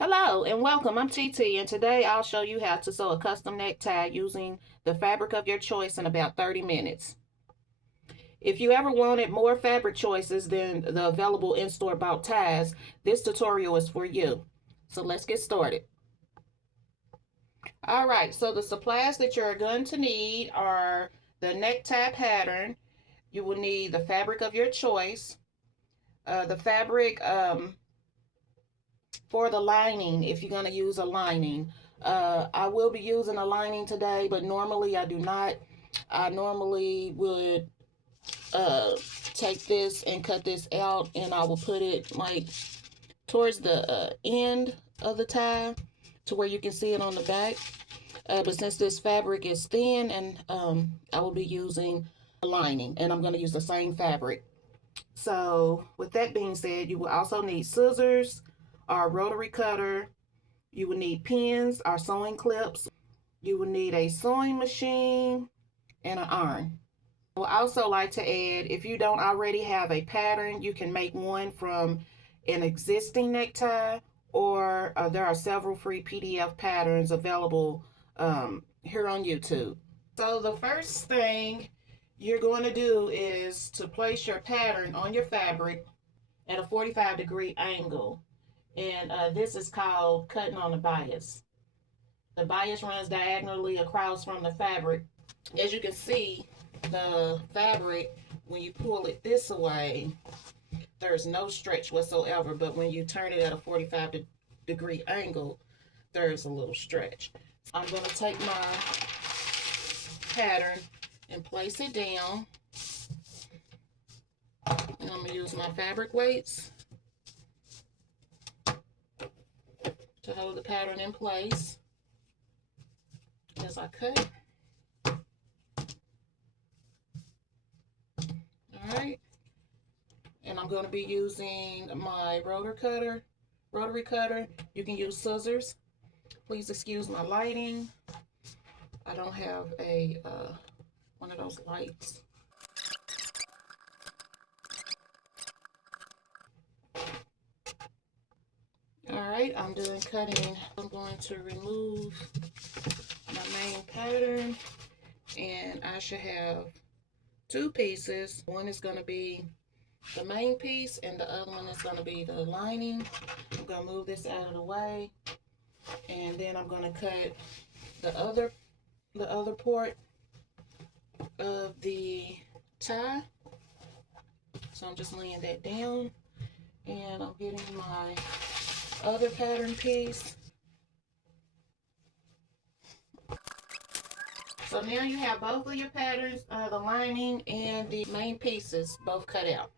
Hello and welcome. I'm TT and today I'll show you how to sew a custom necktie using the fabric of your choice in about 30 minutes. If you ever wanted more fabric choices than the available in-store bought ties, this tutorial is for you. So let's get started. Alright, so the supplies that you're going to need are the necktie pattern. You will need the fabric of your choice. The fabric for the lining, if you're going to use a lining. I will be using a lining today, but normally I do not. I normally would uh, take this and cut this out, and I will put it like towards the end of the tie to where you can see it on the back. But since this fabric is thin, and I will be using a lining, and I'm going to use the same fabric. So with that being said, you will also need scissors, our rotary cutter. You will need pins or sewing clips. You will need a sewing machine and an iron. I would also like to add, if you don't already have a pattern, you can make one from an existing necktie, or there are several free PDF patterns available here on YouTube. So the first thing you're going to do is to place your pattern on your fabric at a 45-degree angle. And this is called cutting on the bias. The bias runs diagonally across from the fabric. As you can see, the fabric, when you pull it this way, there's no stretch whatsoever. But when you turn it at a 45-degree angle, there's a little stretch. I'm going to take my pattern and place it down. And I'm going to use my fabric weights to hold the pattern in place as I cut. All right. And I'm going to be using my rotary cutter. You can use scissors. Please excuse my lighting. I don't have a one of those lights. All right, I'm done cutting. I'm going to remove my main pattern, and I should have two pieces. One is going to be the main piece, and the other one is going to be the lining. I'm going to move this out of the way, and then I'm going to cut the other part of the tie. So I'm just laying that down, and I'm getting my other pattern piece. So now you have both of your patterns, the lining and the main pieces, both cut out.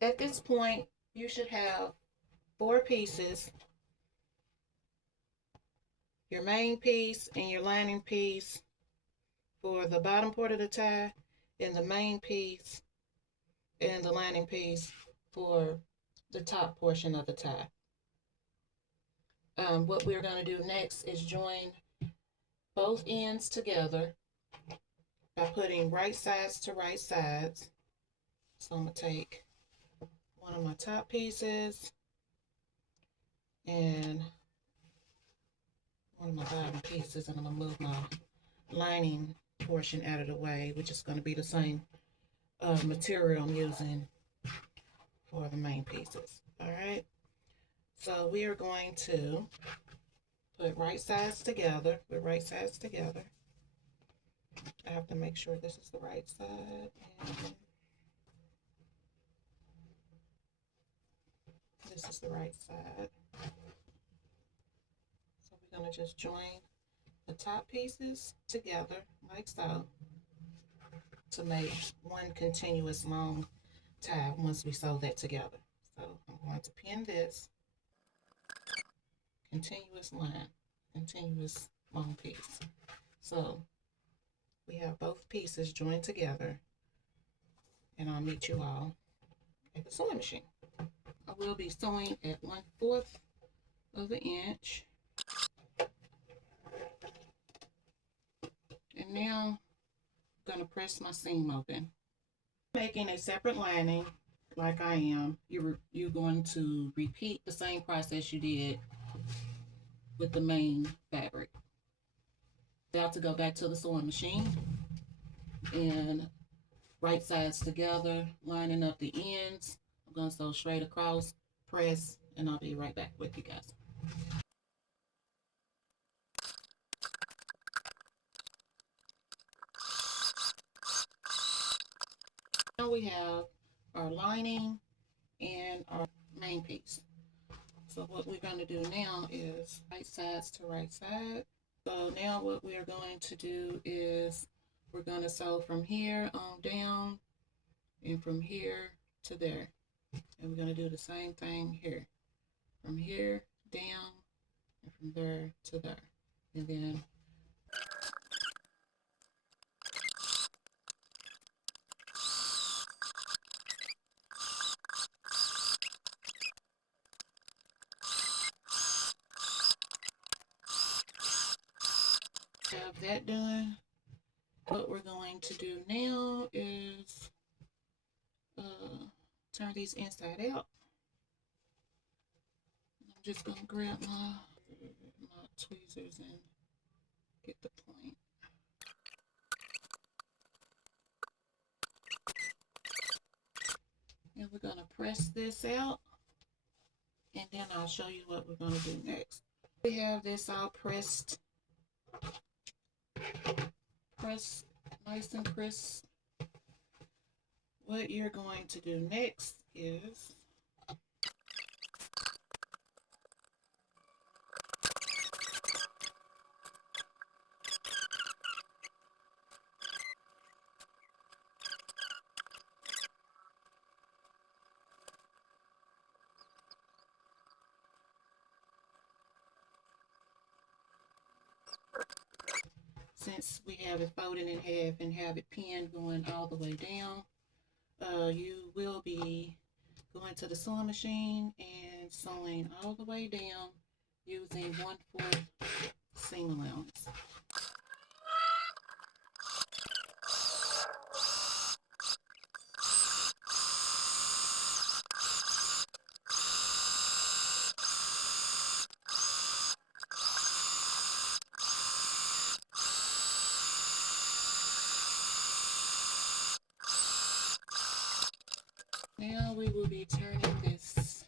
At this point, you should have four pieces: your main piece and your lining piece for the bottom part of the tie, and the main piece and the lining piece for the top portion of the tie. What we're going to do next is join both ends together by putting right sides to right sides. So I'm going to take one of my top pieces and one of my bottom pieces, and I'm going to move my lining portion out of the way, which is going to be the same material I'm using for the main pieces. All right, so we are going to put right sides together with right sides together. I have to make sure this is the right side, and this is the right side. So we're going to just join the top pieces together like so to make one continuous long tie once we sew that together. So I'm going to pin this continuous line, continuous long piece. So we have both pieces joined together, and I'll meet you all at the sewing machine. I will be sewing at 1/4 of an inch. And now I'm going to press my seam open. Making a separate lining like I am, you're going to repeat the same process you did with the main fabric. About to go back to the sewing machine and right sides together, lining up the ends. I'm going to sew straight across, press, and I'll be right back with you guys. Now we have our lining and our main piece. So what we're going to do now is right sides to right side. So now what we are going to do is we're going to sew from here on down and from here to there. And we're going to do the same thing here. From here down and from there to there. And then have that done. What we're going to do now is turn these inside out. I'm just going to grab my tweezers and get the point. And we're going to press this out, and then I'll show you what we're going to do next. We have this all pressed nice and crisp. What you're going to do next is since we have it folded in half and have it pinned going all the way down, you will be going to the sewing machine and sewing all the way down using 1/4 seam allowance. Now we will be turning this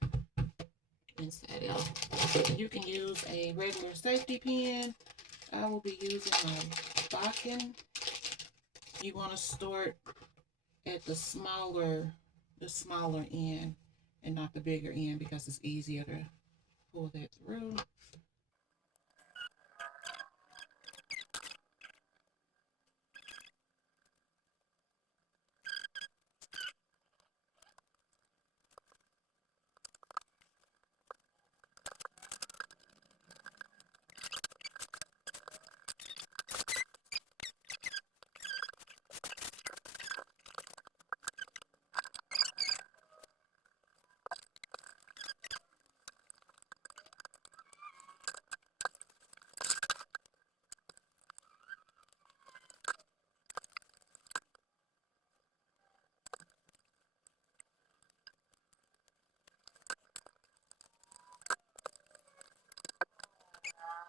inside out. You can use a regular safety pin. I will be using a bobbin. You want to start at the smaller end and not the bigger end because it's easier to pull that through.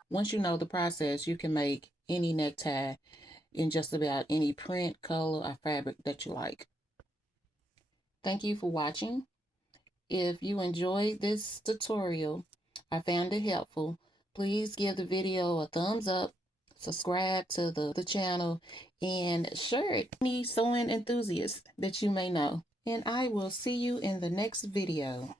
Once you know the process, you can make any necktie in just about any print, color, or fabric that you like. Thank you for watching. If you enjoyed this tutorial or found it helpful, please give the video a thumbs up, subscribe to the channel, and share it with any sewing enthusiasts that you may know. And I will see you in the next video.